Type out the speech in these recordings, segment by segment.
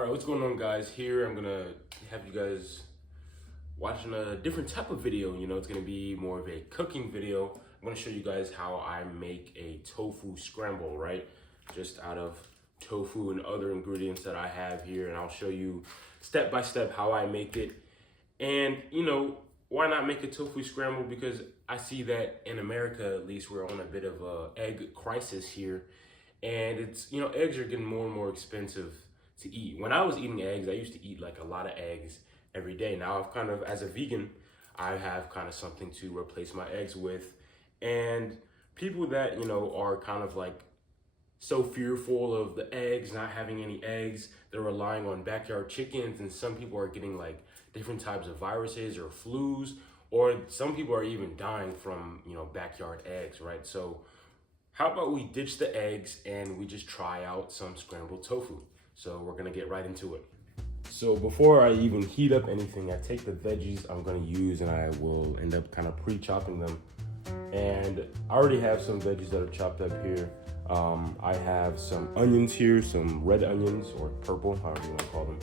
All right, what's going on, guys? Here I'm gonna have you guys watching a different type of video. It's gonna be more of a cooking video. I'm gonna show you guys how I make a tofu scramble, right? Just out of tofu and other ingredients that I have here, and I'll show you step by step how I make it. And why not make a tofu scramble? Because I see that in America, at least, we're on a bit of a egg crisis here, and it's eggs are getting more and more expensive to eat. When I was eating eggs, I used to eat like a lot of eggs every day. Now I've kind of, as a vegan, I have kind of something to replace my eggs with. And people that, are kind of like so fearful of the eggs, not having any eggs, they're relying on backyard chickens, and some people are getting like different types of viruses or flus, or some people are even dying from, backyard eggs, right? So how about we ditch the eggs and we just try out some scrambled tofu? So we're gonna get right into it. So before I even heat up anything, I take the veggies I'm gonna use and I will end up kind of pre-chopping them. And I already have some veggies that are chopped up here. I have some onions here, some red onions or purple, however you wanna call them.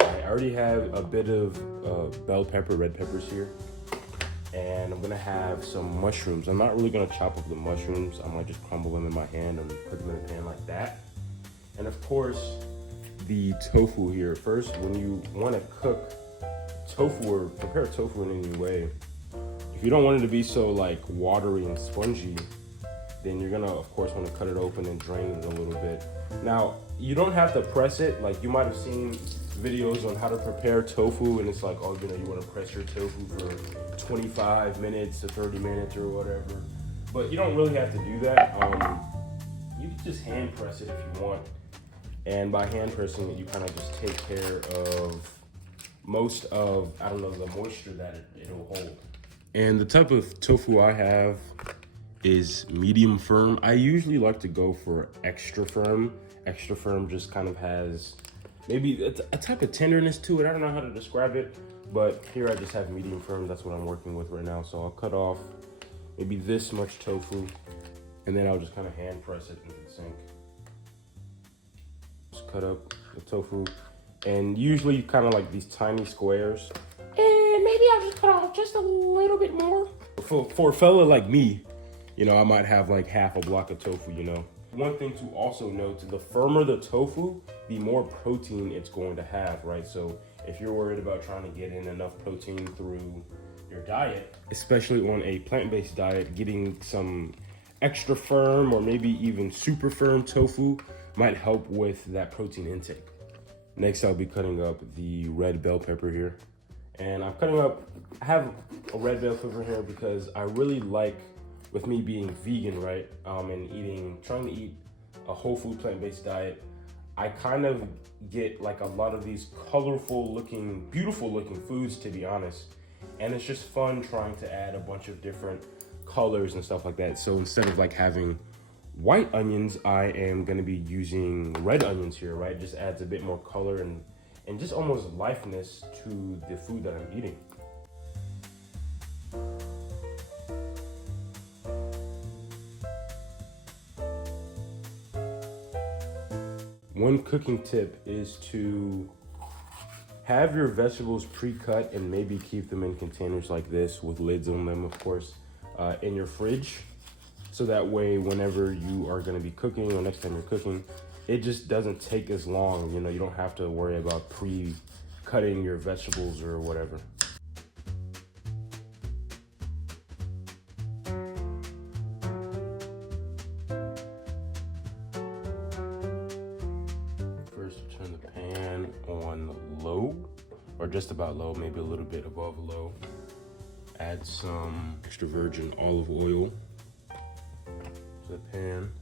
I already have a bit of bell pepper, red peppers here. And I'm gonna have some mushrooms. I'm not really gonna chop up the mushrooms. I might just crumble them in my hand and put them in the pan like that. And of course, the tofu here. First, when you want to cook tofu or prepare tofu in any way, if you don't want it to be so like watery and spongy, then you're gonna of course want to cut it open and drain it a little bit. Now, you don't have to press it. Like, you might have seen videos on how to prepare tofu, and it's like, oh, you want to press your tofu for 25 minutes to 30 minutes or whatever. But you don't really have to do that. You can just hand press it if you want. And by hand pressing it, you kind of just take care of most of, the moisture that it'll hold. And the type of tofu I have is medium firm. I usually like to go for extra firm. Extra firm just kind of has maybe a type of tenderness to it. I don't know how to describe it, but here I just have medium firm. That's what I'm working with right now. So I'll cut off maybe this much tofu, and then I'll just kind of hand press it into the sink. Cut up the tofu, and usually kind of like these tiny squares, and maybe I'll just cut off just a little bit more. For a fella like me, I might have like half a block of tofu. One thing to also note, the firmer the tofu, the more protein it's going to have, right? So if you're worried about trying to get in enough protein through your diet, especially on a plant-based diet, getting some extra firm or maybe even super firm tofu might help with that protein intake. Next, I'll be cutting up the red bell pepper here. And I have a red bell pepper here because I really like, with me being vegan, right? And trying to eat a whole food plant-based diet, I kind of get like a lot of these colorful looking, beautiful looking foods, to be honest. And it's just fun trying to add a bunch of different colors and stuff like that. So instead of like having white onions, I am gonna be using red onions here, right? It just adds a bit more color and just almost liveness to the food that I'm eating. One cooking tip is to have your vegetables pre-cut and maybe keep them in containers like this with lids on them, of course, in your fridge. So that way, whenever you are gonna be cooking or next time you're cooking, it just doesn't take as long. You don't have to worry about pre-cutting your vegetables or whatever. First, turn the pan on low, or just about low, maybe a little bit above low. Add some extra virgin olive oil to the pan.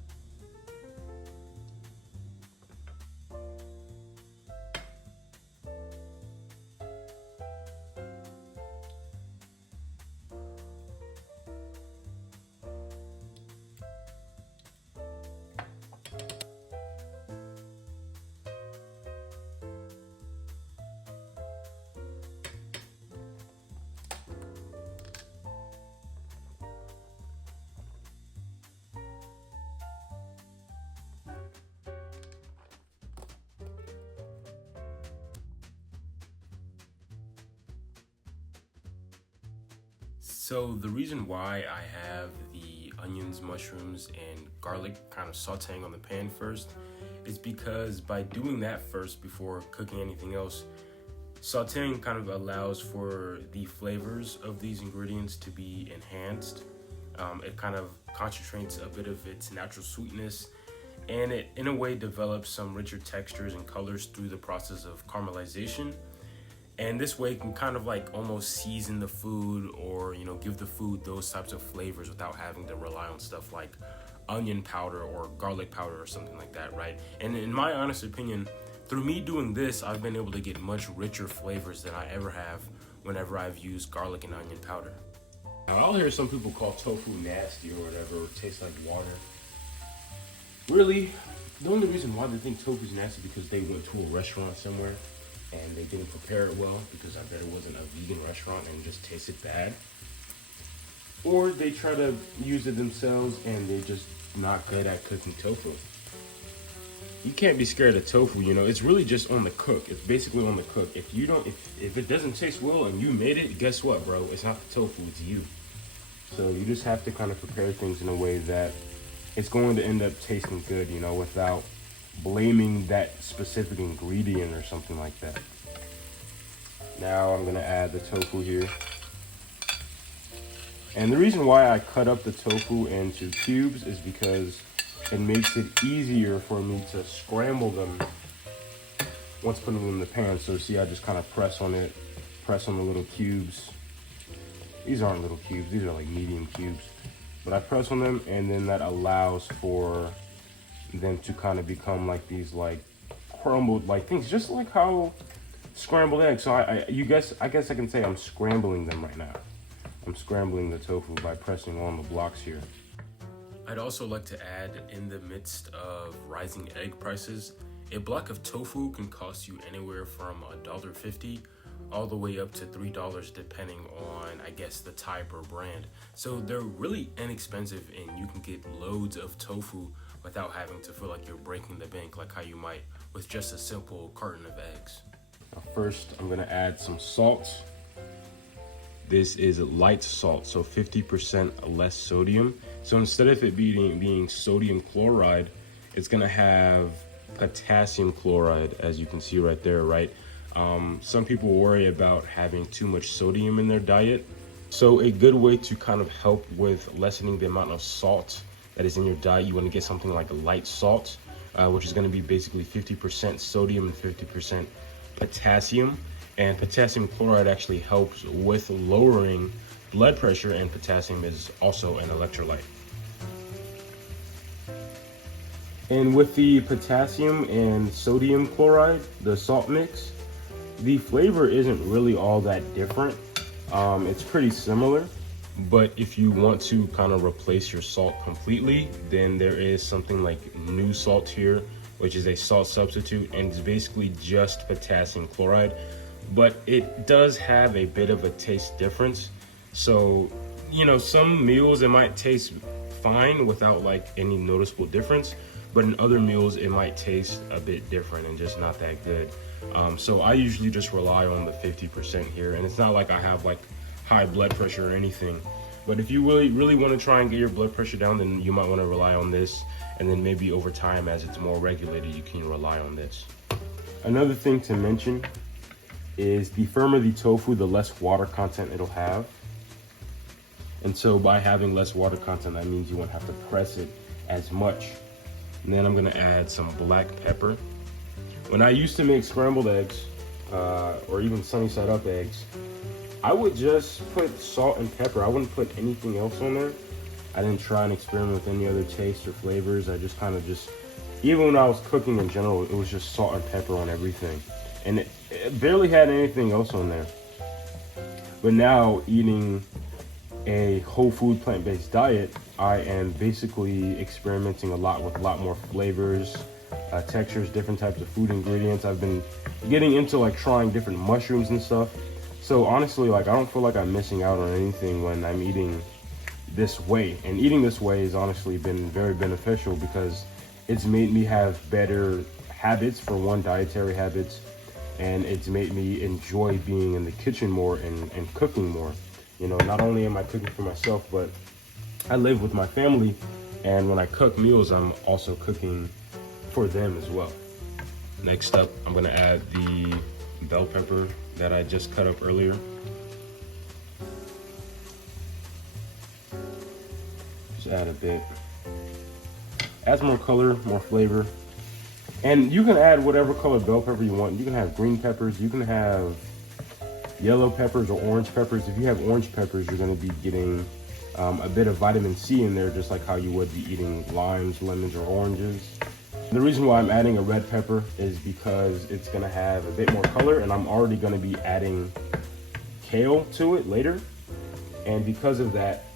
So the reason why I have the onions, mushrooms, and garlic kind of sauteing on the pan first is because by doing that first before cooking anything else, sauteing kind of allows for the flavors of these ingredients to be enhanced. It kind of concentrates a bit of its natural sweetness, and it in a way develops some richer textures and colors through the process of caramelization. And this way can kind of like almost season the food, or give the food those types of flavors without having to rely on stuff like onion powder or garlic powder or something like that, right? And in my honest opinion, through me doing this, I've been able to get much richer flavors than I ever have whenever I've used garlic and onion powder. Now, I'll hear some people call tofu nasty or whatever, or it tastes like water. Really, the only reason why they think tofu is nasty is because they went to a restaurant somewhere and they didn't prepare it well, because I bet it wasn't a vegan restaurant and just tasted bad. Or they try to use it themselves and they're just not good at cooking tofu. You can't be scared of tofu, it's really just on the cook. It's basically on the cook. If it doesn't taste well and you made it, guess what, bro? It's not the tofu, it's you. So you just have to kind of prepare things in a way that it's going to end up tasting good, without blaming that specific ingredient or something like that. Now I'm gonna add the tofu here. And the reason why I cut up the tofu into cubes is because it makes it easier for me to scramble them once putting them in the pan. So see, I just kind of press on the little cubes. These aren't little cubes, these are like medium cubes. But I press on them, and then that allows for them to kind of become like these like crumbled like things, just like how scrambled eggs. So I guess I can say I'm scrambling them right now. I'm scrambling the tofu by pressing on the blocks here. I'd also like to add, in the midst of rising egg prices, a block of tofu can cost you anywhere from $1.50 all the way up to $3, depending on, I guess, the type or brand. So they're really inexpensive, and you can get loads of tofu without having to feel like you're breaking the bank like how you might with just a simple carton of eggs. Now first, I'm gonna add some salt. This is light salt, so 50% less sodium. So instead of it being sodium chloride, it's gonna have potassium chloride, as you can see right there, right? Some people worry about having too much sodium in their diet. So a good way to kind of help with lessening the amount of salt that is in your diet, you wanna get something like light salt, which is gonna be basically 50% sodium and 50% potassium. And potassium chloride actually helps with lowering blood pressure, and potassium is also an electrolyte. And with the potassium and sodium chloride, the salt mix, the flavor isn't really all that different. It's pretty similar, but if you want to kind of replace your salt completely, then there is something like new salt here, which is a salt substitute, and it's basically just potassium chloride. But it does have a bit of a taste difference. So, some meals it might taste fine without like any noticeable difference, but in other meals it might taste a bit different and just not that good. So I usually just rely on the 50% here, and it's not like I have like high blood pressure or anything. But if you really want to try and get your blood pressure down, then you might want to rely on this, and then maybe over time, as it's more regulated, you can rely on this. Another thing to mention is the firmer the tofu, the less water content it'll have. And so by having less water content, that means you won't have to press it as much. And then I'm gonna add some black pepper. When I used to make scrambled eggs, or even sunny side up eggs, I would just put salt and pepper. I wouldn't put anything else on there. I didn't try and experiment with any other tastes or flavors. I just kind of even when I was cooking in general, it was just salt and pepper on everything. And it barely had anything else on there. But now, eating a whole food plant-based diet, I am basically experimenting a lot with a lot more flavors, textures, different types of food ingredients. I've been getting into like trying different mushrooms and stuff. So honestly, like I don't feel like I'm missing out on anything when I'm eating this way. And eating this way has honestly been very beneficial because it's made me have better habits, for one, dietary habits, and it's made me enjoy being in the kitchen more and cooking more. You know, not only am I cooking for myself, but I live with my family, and when I cook meals, I'm also cooking for them as well. Next up, I'm gonna add the bell pepper that I just cut up earlier. Just add a bit. Adds more color, more flavor. And you can add whatever color bell pepper you want. You can have green peppers, you can have yellow peppers or orange peppers. If you have orange peppers, you're gonna be getting a bit of vitamin C in there, just like how you would be eating limes, lemons, or oranges. The reason why I'm adding a red pepper is because it's gonna have a bit more color, and I'm already gonna be adding kale to it later. And because of that,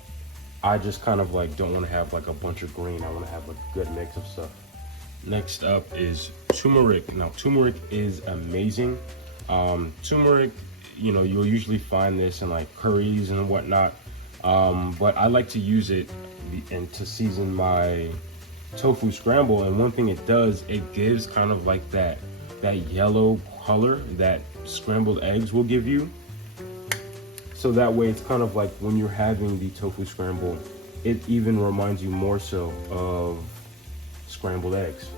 I just kind of like don't wanna have like a bunch of green. I wanna have a good mix of stuff. Next up is turmeric. Now, turmeric is amazing. Turmeric, you know, you'll usually find this in like curries and whatnot. But I like to use it and to season my tofu scramble. And one thing it does, it gives kind of like that yellow color that scrambled eggs will give you. So that way it's kind of like when you're having the tofu scramble, it even reminds you more so of scrambled eggs.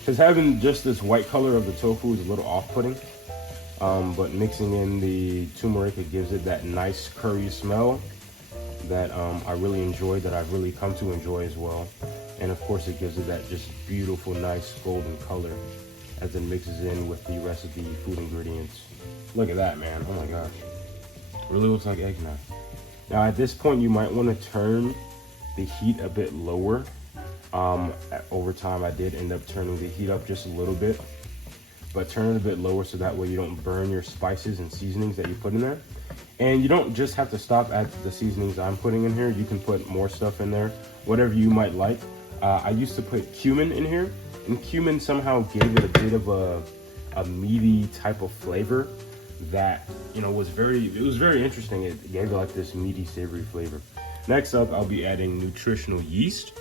Because having just this white color of the tofu is a little off-putting. But mixing in the turmeric, it gives it that nice curry smell that I really enjoy, that I've really come to enjoy as well. And of course it gives it that just beautiful, nice golden color as it mixes in with the rest of the food ingredients. Look at that, man. Oh my gosh. It really looks like eggnog. Now at this point you might want to turn the heat a bit lower. Over time I did end up turning the heat up just a little bit. But turn it a bit lower so that way you don't burn your spices and seasonings that you put in there. And you don't just have to stop at the seasonings I'm putting in here. You can put more stuff in there, whatever you might like. I used to put cumin in here, and cumin somehow gave it a bit of a meaty type of flavor that, you know, was very interesting. It gave it like this meaty, savory flavor. Next up, I'll be adding nutritional yeast.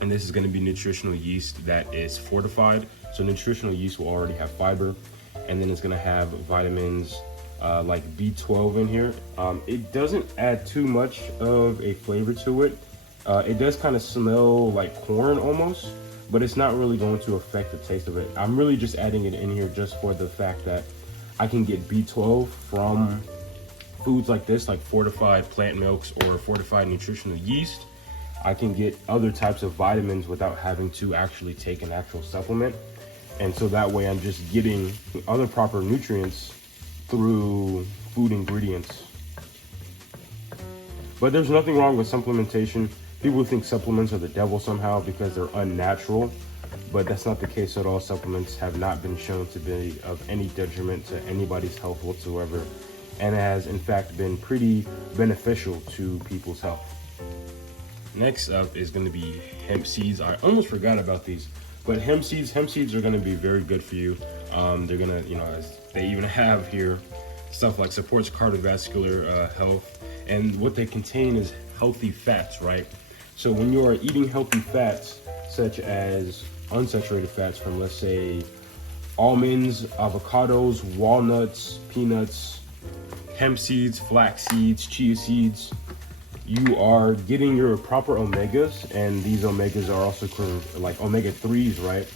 And this is gonna be nutritional yeast that is fortified. So nutritional yeast will already have fiber, and then it's gonna have vitamins like B12 in here. It doesn't add too much of a flavor to it. It does kind of smell like corn almost, but it's not really going to affect the taste of it. I'm really just adding it in here just for the fact that I can get B12 from foods like this, like fortified plant milks or fortified nutritional yeast. I can get other types of vitamins without having to actually take an actual supplement. And so that way I'm just getting other proper nutrients through food ingredients. But there's nothing wrong with supplementation. People think supplements are the devil somehow because they're unnatural, but that's not the case at all. Supplements have not been shown to be of any detriment to anybody's health whatsoever, and has in fact been pretty beneficial to people's health. Next up is going to be hemp seeds. I almost forgot about these, but hemp seeds are going to be very good for you. They're going to, you know, they even have here stuff like supports cardiovascular health, and what they contain is healthy fats, right? So when you are eating healthy fats, such as unsaturated fats from, let's say, almonds, avocados, walnuts, peanuts, hemp seeds, flax seeds, chia seeds, you are getting your proper omegas, and these omegas are also like omega-3s, right?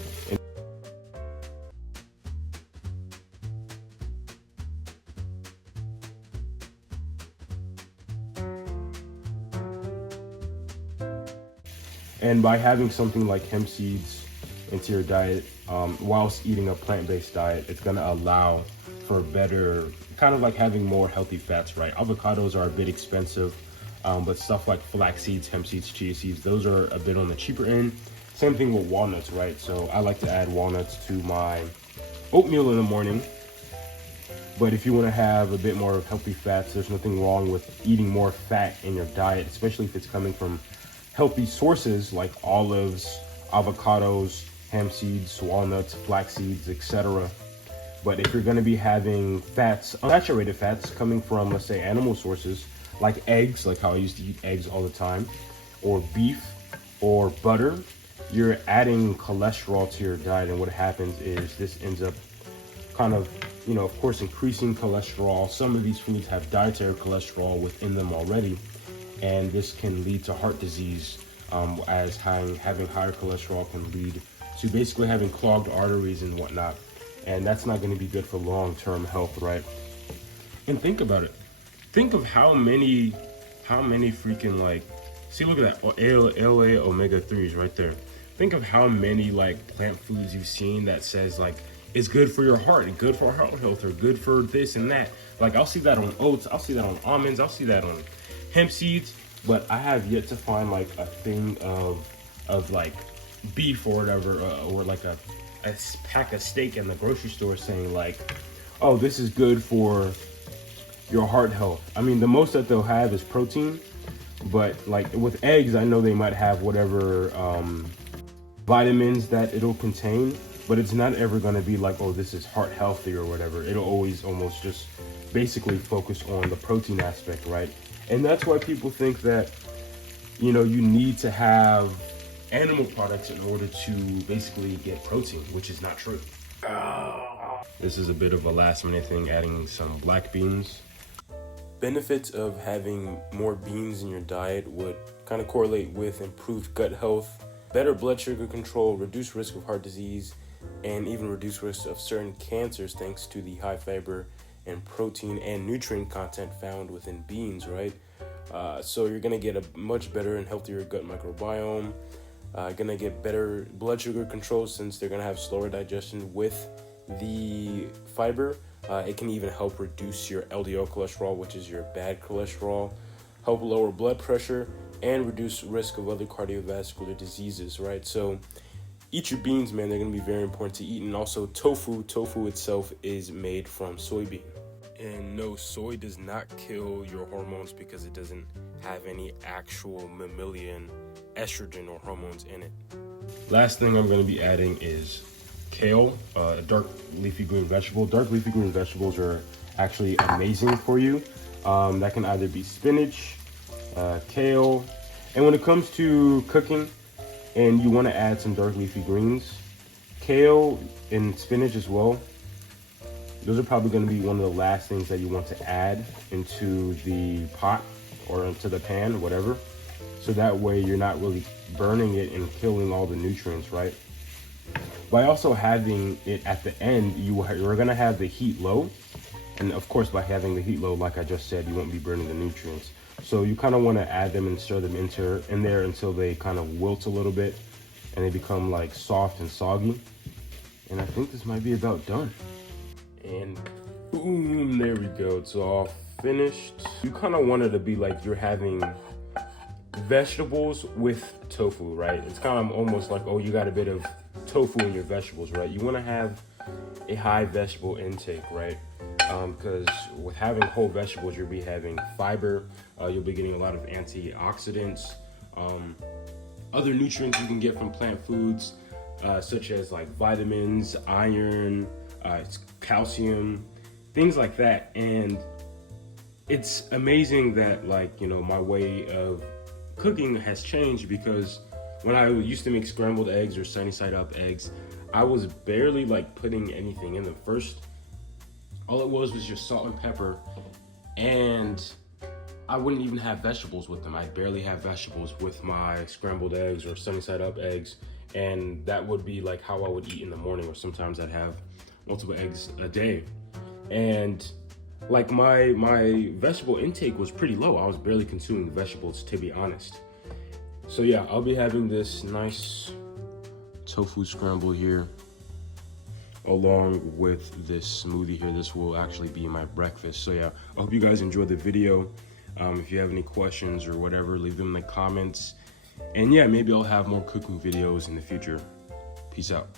And by having something like hemp seeds into your diet, whilst eating a plant-based diet, it's gonna allow for better, kind of like having more healthy fats, right? Avocados are a bit expensive. But stuff like flax seeds, hemp seeds, chia seeds, those are a bit on the cheaper end. Same thing with walnuts, right? So I like to add walnuts to my oatmeal in the morning. But if you want to have a bit more healthy fats, there's nothing wrong with eating more fat in your diet, especially if it's coming from healthy sources like olives, avocados, hemp seeds, walnuts, flax seeds, etc. But if you're going to be having fats, unsaturated fats coming from, let's say, animal sources, like eggs, like how I used to eat eggs all the time, or beef, or butter, you're adding cholesterol to your diet, and what happens is this ends up kind of you know, of course, increasing cholesterol. Some of these foods have dietary cholesterol within them already, and this can lead to heart disease, as having higher cholesterol can lead to basically having clogged arteries and whatnot. And that's not going to be good for long-term health, right? And think about it. Think of how many freaking, like, see, look at that, ALA omega-3s right there. Think of how many, like, plant foods you've seen that says, like, it's good for your heart, and good for heart health, or good for this and that. Like, I'll see that on oats, I'll see that on almonds, I'll see that on hemp seeds, but I have yet to find, like, a thing of like, beef or whatever, or like a pack of steak in the grocery store saying, like, oh, this is good for your heart health. I mean, the most that they'll have is protein, but like with eggs, I know they might have whatever vitamins that it'll contain, but it's not ever going to be like, oh, this is heart healthy or whatever. It'll always almost just basically focus on the protein aspect, right? And that's why people think that, you know, you need to have animal products in order to basically get protein, which is not true. This is a bit of a last minute thing, adding some black beans. Benefits of having more beans in your diet would kind of correlate with improved gut health, better blood sugar control, reduced risk of heart disease, and even reduced risk of certain cancers thanks to the high fiber and protein and nutrient content found within beans, right? So you're gonna get a much better and healthier gut microbiome, gonna get better blood sugar control since they're gonna have slower digestion with the fiber. It can even help reduce your LDL cholesterol, which is your bad cholesterol, help lower blood pressure, and reduce risk of other cardiovascular diseases, right? So eat your beans, man. They're going to be very important to eat. And also tofu itself is made from soybean. And no, soy does not kill your hormones because it doesn't have any actual mammalian estrogen or hormones in it. Last thing I'm going to be adding is kale, a dark leafy green vegetable. Dark leafy green vegetables are actually amazing for you. That can either be spinach, kale, and when it comes to cooking and you want to add some dark leafy greens, kale and spinach as well, those are probably going to be one of the last things that you want to add into the pot or into the pan, whatever. So that way you're not really burning it and killing all the nutrients, right? By also having it at the end, you're going to have the heat low. And of course, by having the heat low, like I just said, you won't be burning the nutrients. So you kind of want to add them and stir them in there until they kind of wilt a little bit and they become like soft and soggy. And I think this might be about done. And boom, there we go. It's all finished. You kind of want it to be like you're having vegetables with tofu, right? It's kind of almost like, oh, you got a bit of tofu in your vegetables, right? You want to have a high vegetable intake, right? Because with having whole vegetables, you'll be having fiber, you'll be getting a lot of antioxidants, other nutrients you can get from plant foods, such as like vitamins, iron, calcium, things like that. And it's amazing that, like, you know, my way of cooking has changed, because when I used to make scrambled eggs or sunny side up eggs, I was barely like putting anything in them. First, all it was just salt and pepper, and I wouldn't even have vegetables with them. I'd barely have vegetables with my scrambled eggs or sunny side up eggs, and that would be like how I would eat in the morning, or sometimes I'd have multiple eggs a day. And like my vegetable intake was pretty low. I was barely consuming vegetables, to be honest. So yeah, I'll be having this nice tofu scramble here along with this smoothie here. This will actually be my breakfast. So yeah, I hope you guys enjoyed the video. If you have any questions or whatever, leave them in the comments. And yeah, maybe I'll have more cooking videos in the future. Peace out.